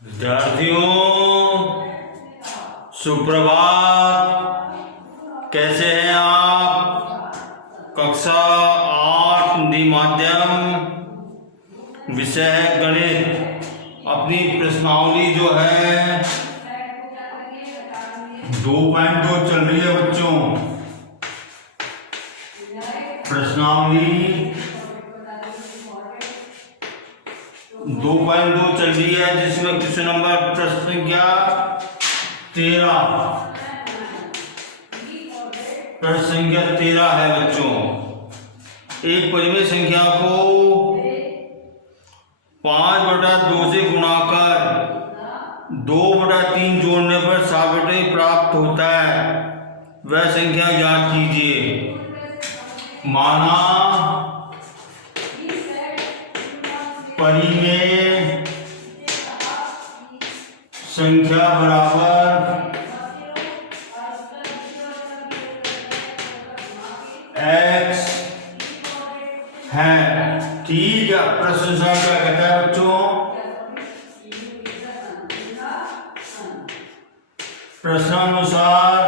विद्यार्थियों सुप्रभात। कैसे हैं आप? कक्षा 8 हिंदी माध्यम, विषय है गणित। अपनी प्रश्नावली जो है 2.2 चल रही है बच्चों। प्रश्नावली 2.2 चल रही है, जिसमें क्वेश्चन नंबर प्रश्न संख्या 13 प्रश्न संख्या 13 है बच्चों। एक परिमेय संख्या को 5/2 से गुणा कर 2/3 जोड़ने पर 7/2 प्राप्त होता है, वह संख्या ज्ञात कीजिए। माना परिमेय संख्या बराबर x है। ठीक है, प्रश्न क्या कहता है बच्चों? प्रश्नानुसार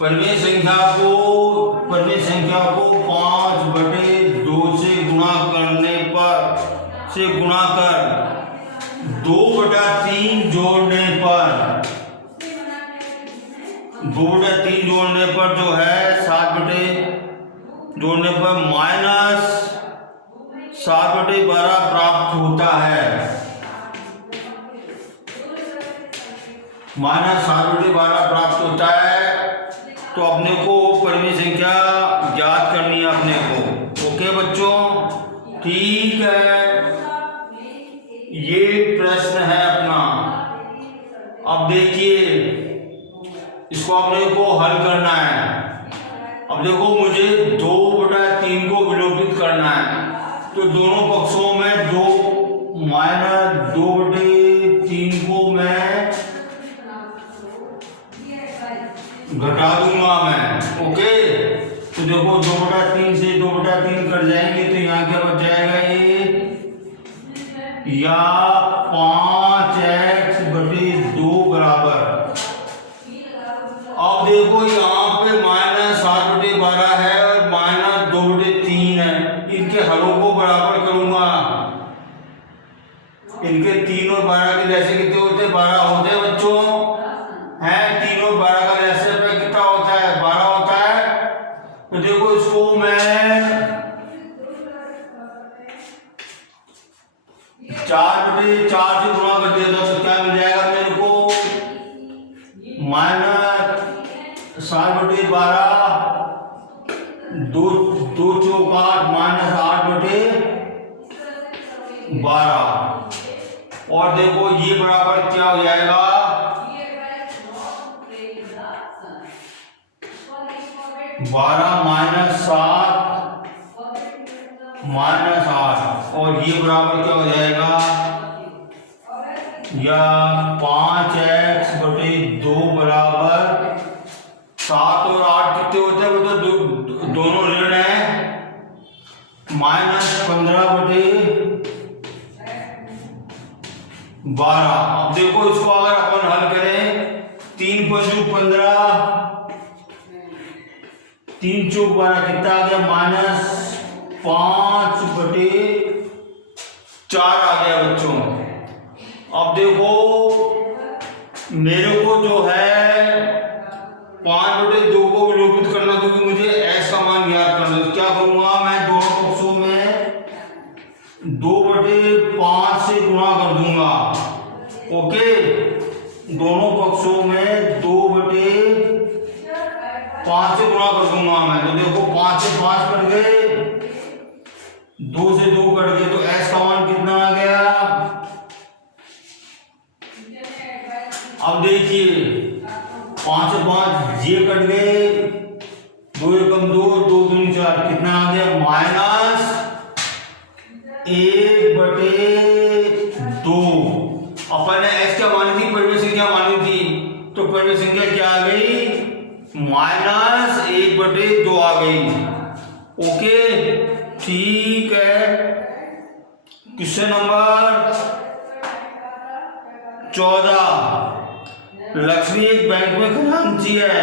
परिमेय संख्या को 5/2 से गुणा कर 2/3 जोड़ने पर 2/3 जोड़ने पर जो है 7/2 जोड़ने पर -7/12 प्राप्त होता है। -7/12 प्राप्त होता है। तो अपने को परिमेय संख्या ज्ञात करनी है अपने को। ओके बच्चों, ठीक है। ये प्रश्न है अपना। अब देखिए, इसको अपने को हल करना है। अब देखो, मुझे 2/3 को विलोपित करना है, तो दोनों पक्षों में 2-3 को मैं घटा दूंगा मैं। ओके, तो देखो 2/3 से 2/3 कट जाएंगे, तो यहाँ क्या बच जाएगा? या 5x/2 बराबर। अब देखो यहाँ पे -7/12 है और -2/3 है। इनके हलों को बराबर करूंगा। इनके 3 और 12 के लैसे कितने होते हैं? 12 होते हैं बच्चों। है 3 और 12 का लैसे पे कितना होता है? 12 होता है। तो देखो, इसको मैं 4/4 से गुणा कर देता, तो क्या मिल जाएगा मेरे को? -7/12 2 चौक 8 -8/12। और देखो ये बराबर क्या हो जाएगा? 12 -7 -8। और ये बराबर क्या हो जाएगा? या 5x/2 बराबर 7 और 8 कितने होते हैं? वो तो दोनों ऋण है। -15/12। अब देखो, इसको अगर अपन हल करें, 3 × 5 = 15, 3 × 12 कितना आ गया? -5/4 आ गया बच्चों। अब देखो, मेरे को जो है 5/2 को विलोपित करना, क्योंकि मुझे x का मान ज्ञात करना। तो क्या करूंगा मैं? दोनों पक्षों में 2/5 से गुणा कर दूंगा। ओके, दोनों पक्षों में 2/5 से गुणा कर दूंगा मैं। तो देखो, 5 से 5 कट गए, 2 से 2 कट गए, तो x का मान कितना आ गया? अब देखिए, 5 से 5 ये कट गए, 2 एकम 2, 2 दूनी 4, कितना आ गया? -1/2। अपन ने x क्या मानी थी? परिमेय संख्या मानी थी। तो परिमेय संख्या क्या आ गई? -1/2 आ गई। ओके, ठीक है। Question number 14। लक्ष्मी एक बैंक में खजांची है।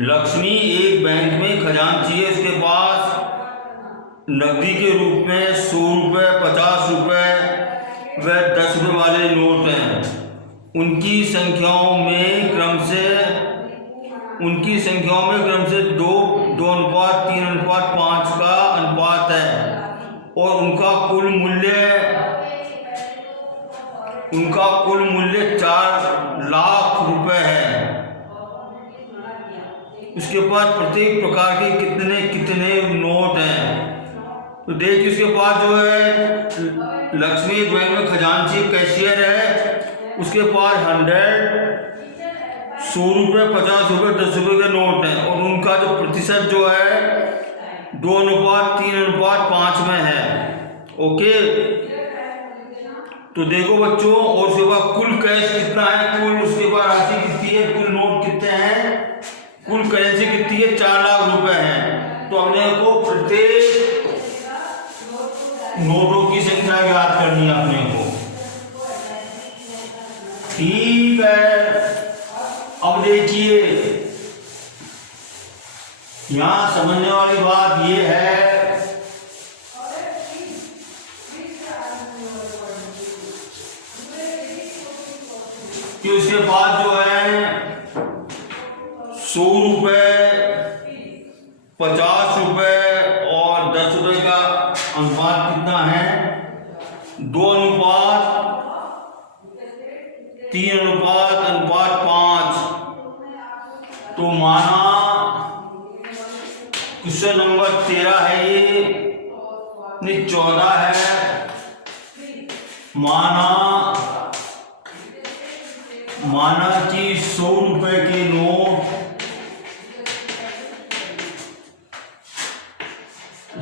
लक्ष्मी एक बैंक में खजांची है, उसके पास नकदी के रूप में 100 रुपये, 50 रुपये व 10 रुपये वाले नोट हैं। उनकी संख्याओं में क्रम से 2:3:5 का अनुपात है और उनका कुल मूल्य 4 लाख रुपए है। उसके पास प्रत्येक प्रकार के कितने नोट हैं। तो देखिए उसके पास जो है लक्ष्मी बैंक में खजांची कैशियर है, उसके पास 100 रुपये, 50 रुपये, 10 रुपये के नोट हैं और उनका जो प्रतिशत जो है 2:3:5 में है। ओके, तो देखो बच्चों, और उसके बाद कुल कैश कितना है, कुल उसके बाद राशि कितनी है, कुल नोट कितने हैं, कुल करेंसी कितनी है, 4 लाख रुपए है। तो हमने को प्रत्येक नोटों की संख्या याद करनी है अपने को। ठीक है, अब देखिए यहां समझने वाली बात ये है कि उसके बाद जो है 100 रुपये, 50 रुपये और 10 रुपये का अनुपात कितना है, 2:3:5। तो माना क्वेश्चन नंबर 13 है, ये नहीं 14 है। माना कि 100 रुपए के नोट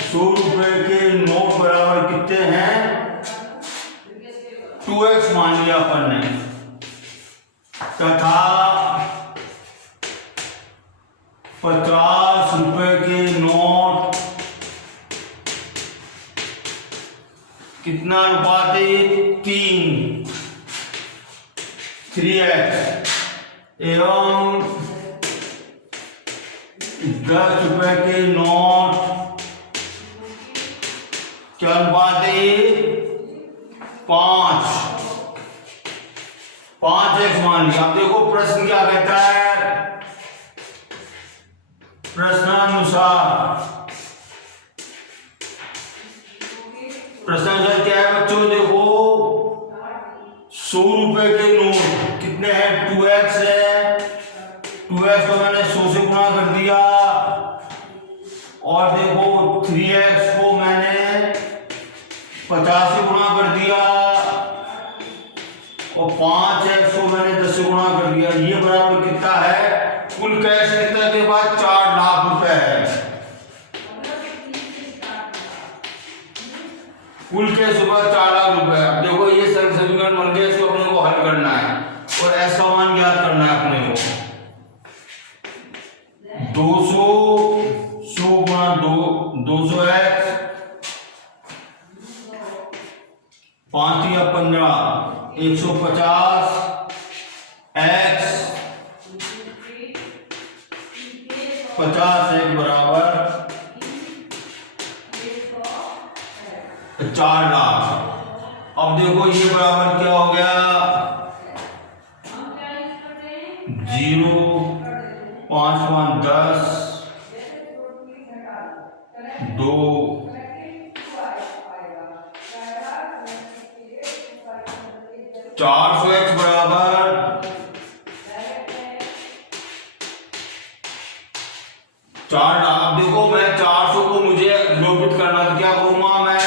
100 रुपए के नोट बराबर कितने हैं, 2x मान लिया अपन ने, तथा 50 रुपए के नोट कितना अनुपात है, 3x एवं 10 रुपए के नोट क्या अनुपात है, 5x मान लिया। अब देखो प्रश्न क्या कहता है, प्रश्नानुसार क्या है बच्चों, देखो 100 रुपए के नोट कितने हैं, 2x है, 2x को मैंने 100 से गुणा कर दिया और देखो 3x को मैंने 50 से गुणा कर दिया और 5x को मैंने 10 से गुणा कर दिया। ये बराबर कितना है, कुल कैश कितना के बाद 4 लाख रुपए है। कुल कैश सुबह 4 लाख रुपए। अब देखो ये समीकरण बन गया, इसको अपने को हल करना है और ऐसा मान ज्ञात करना है अपने को। 100 गुणा 200x 5 या 15 150 x 50 एक बराबर 4 लाख। अब देखो ये बराबर क्या हो गया, 0 5 5 10 2 400x बराबर 4 लाख। देखो मैं 400 को मुझे लोपित करना, तो क्या करूंगा मैं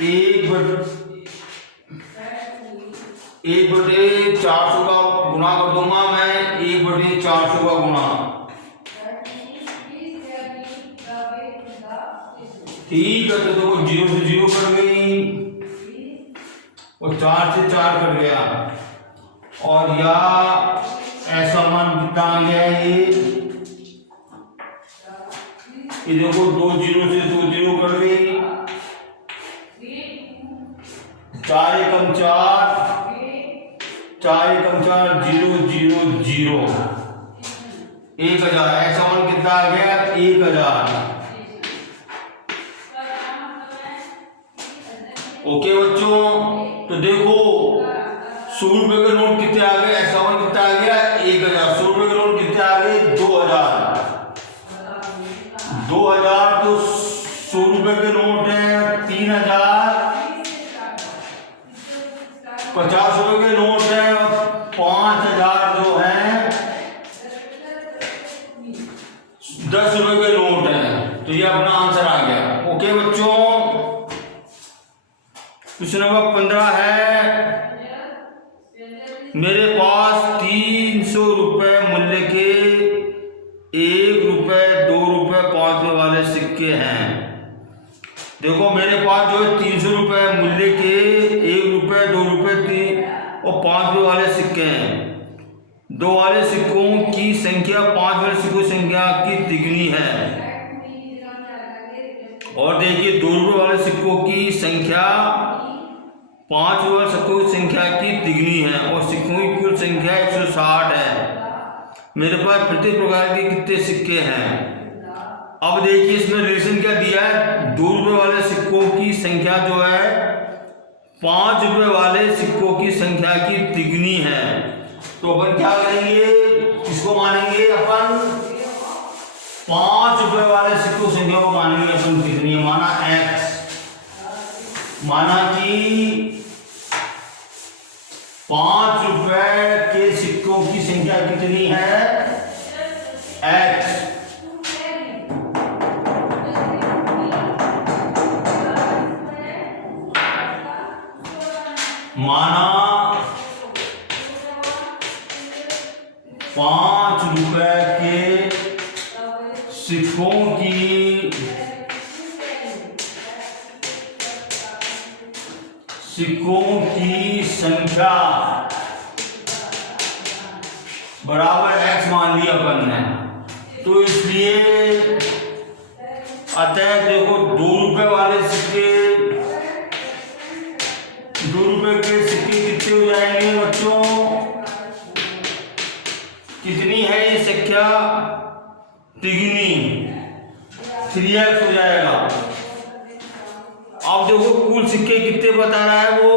1/400 का गुणा कर दूंगा, मैं 1/400 का गुणा। ठीक है, तो देखो 0 से 0 कट गई और 4 से 4 कट गया और या ऐसा मान कितना आ गया, ये ये देखो 2 जीरो से 2 जीरो कट गई, 4 एकम 4, 4 एकम 4, 0 0 0, 1000। ऐसा मान कितना आ गया? 1000। ओके बच्चों, तो देखो 100 रुपए के नोट कितने आ गए? ऐसा मान कितना आ गया? 1000। 100 रुपए के नोट कितने आ गए? 2000। 2000 तो 100 रुपए के नोट है 3000, 50 रुपए के नोट है 5000, जो है 10 रुपए के नोट है। तो ये अपना आंसर आ गया। ओके बच्चों, क्वेश्चन नंबर 15 है, मेरे पास 300 रुपए मूल्य के 1 रुपए, 2 रुपए, 5 रुपए वाले सिक्के हैं। देखो मेरे पास जो है 300 रुपए मूल्य के 1 रुपए, 2 रुपए, 3 और 5 रुपए वाले सिक्के हैं। 2 वाले सिक्कों की संख्या 5 वाले सिक्कों की संख्या की तिगुनी है। और देखिए 2 रुपए वाले सिक्कों की संख्या 5 वाले सिक्कों की संख्या की तिगुनी है और सिक्कों की कुल संख्या 160 है। मेरे पास प्रति प्रकार के कितने सिक्के हैं? अब देखिए इसमें रिलेशन क्या दिया है? 2 रुपए वाले सिक्कों की संख्या जो है 5 रुपए वाले सिक्कों की संख्या की तिगुनी है। तो अपन क्या करेंगे? किसको मानेंगे? अपन 5 रुपए वाले सिक्कों की संख्या को मानेंगे अपन तिगुनी। माना x, माना कि 5 रुपए के सिक्कों की संख्या कितनी है? x। माना 5 रुपए के सिक्कों की संख्या बराबर x मान लिया अपन ने। तो इसलिए अतः देखो 2 रुपए वाले सिक्के, 2 रुपए के सिक्के कितने हो जाएंगे बच्चों? कितनी है ये संख्या? तिगुनी, 3x हो जाएगा। अब देखो कुल सिक्के कितने बता रहा है? वो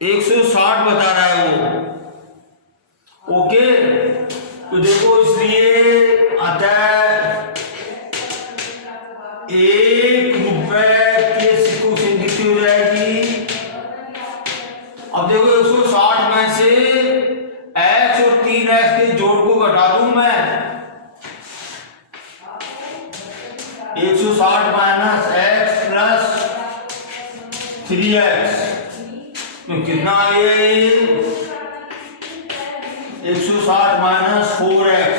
160 बता रहा है वो। ओके, तो देखो इसलिए अतः 1 रुपए के सिक्कों की संख्या कितनी हो जाएगी? अब देखो 160 में से x और 3x के जोड़ को घटा दूं मैं। 160 माइनस x प्लस 3x तो कितना आ गया? 160 माइनस 4x,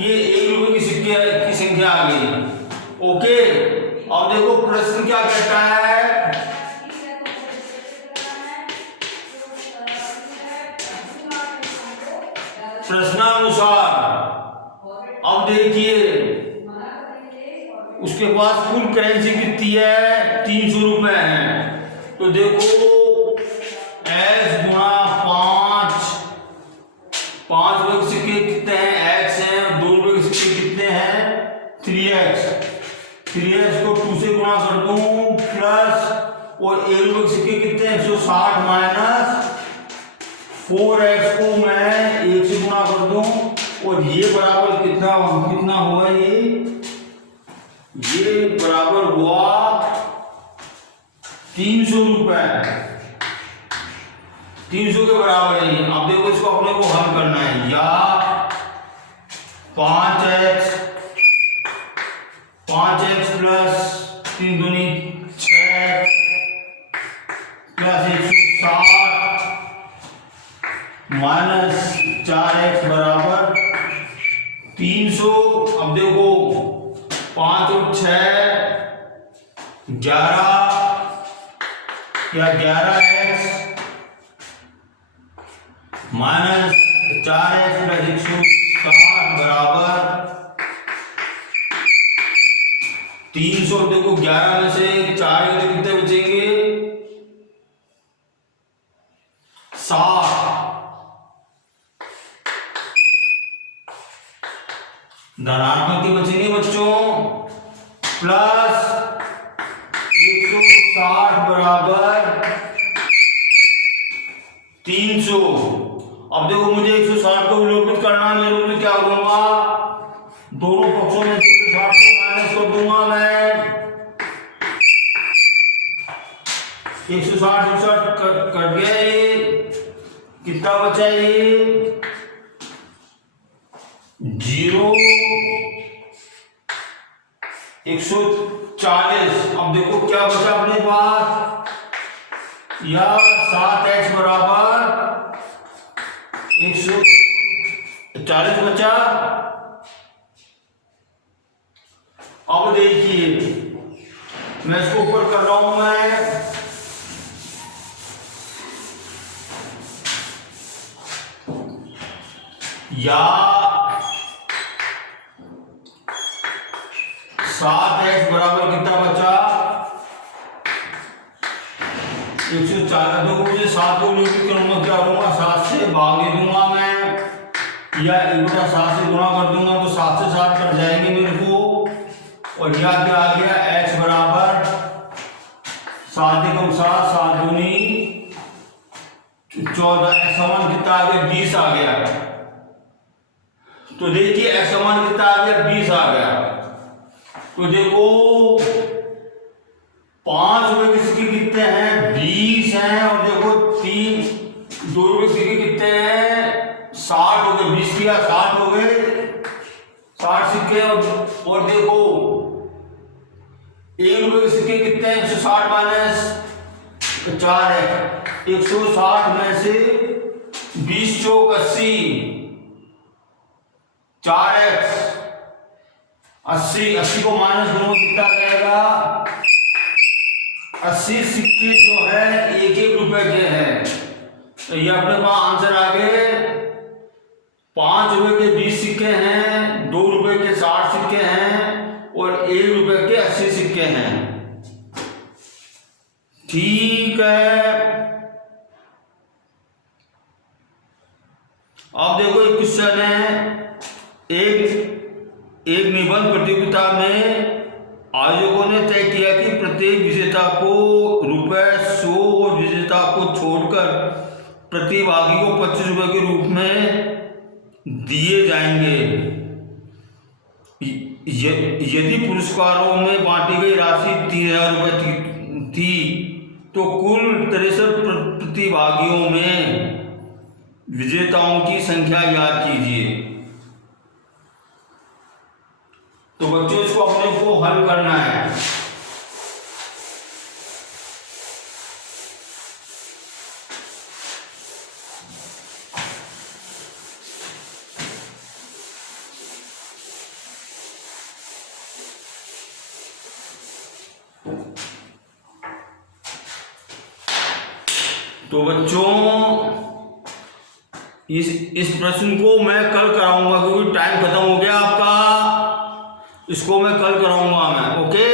ये 1 रुपए की सिक्के की संख्या आ गई। ओके, अब देखो प्रश्न क्या कहता है? प्रश्नानुसार अब देखिए उसके पास कुल करेंसी कितनी है? 300 रुपए है। तो देखो x गुणा 5 रुपए के सिक्के कितने हैं? x हैं। 2 रुपए के सिक्के कितने हैं? 3x। 3x को 2 से गुणा कर दूं प्लस, और 1 रुपए के सिक्के कितने हैं? 160 माइनस 4x को मैं 1 से गुणा कर दूं और ये बराबर कितना हुआ? ये बराबर हुआ 300 रुपए। 300 के बराबर है। अब देखो इसको अपने को हल करना है। या 5x प्लस 3 दूनी 6 प्लस 160 माइनस 4x बराबर 300। अब देखो 5 और 6 11 या 11x माइनस 4x प्लस 160 बराबर 300, देखो 11 में से 4 गए तो कितने बचेंगे? 7। धनात्मक के बचेंगे बच्चों, प्लस 160 बराबर 300। अब देखो मुझे 160 को विलोपित करना है, मेरे को क्या करूंगा? दोनों पक्षों में 160 को माइनस कर दूंगा मैं। 160 कट गया, ये कितना बचा? ये 0 140। अब देखो क्या बचा अपने पास? या 7x बराबर 140 बचा। अब देखिए मैं इसको ऊपर कर रहा हूं मैं, या 7x बराबर कितना बचा? 140। देखो मुझे 7 को विलोपित करूंगा, क्या करूंगा? 7 से भाग दूंगा मैं, या 1/7 से गुणा कर दूंगा तो 7 से 7 कट जाएंगे मेरे को। और यह क्या आ गया? x बराबर 7 एकम 7, 7 दूनी 14। x समान कितना आ गया? 20 आ गया। तो देखिए x समान कितना आ गया? 20 आ गया। तो देखो 5 रुपए के सिक्के कितने हैं? 20 हैं। और देखो 2 रुपए के सिक्के कितने हैं? 60 हो गए। 20 किया 60 हो गए, 60 सिक्के। और देखो 1 रुपए के सिक्के कितने हैं? 160 माइनस 4 है। 160 में से 20 चौक 80, 4x 80 को माइनस करो कितना रहेगा? 80 सिक्के जो है 1-1 रुपए के हैं। तो ये अपने पास आंसर आ गए। 5 रुपए के 20 सिक्के हैं, 2 रुपए के 60 सिक्के हैं और 1 रुपए के 80 सिक्के हैं। ठीक है। अब देखो एक क्वेश्चन है, एक निबंध प्रतियोगिता में आयोजकों ने तय किया कि प्रत्येक विजेता को ₹100 और विजेता को छोड़कर प्रतिभागी को 25 रुपए के रूप में दिए जाएंगे। यदि पुरस्कारों में बांटी गई राशि 3000 रुपए थी तो कुल 63 प्रतिभागियों में विजेताओं की संख्या याद कीजिए। तो बच्चों इसको अपने को हल करना है। तो बच्चों इस प्रश्न को मैं कल कराऊंगा क्योंकि टाइम खत्म हो गया आपका। इसको मैं कल कराऊंगा मैं। ओके।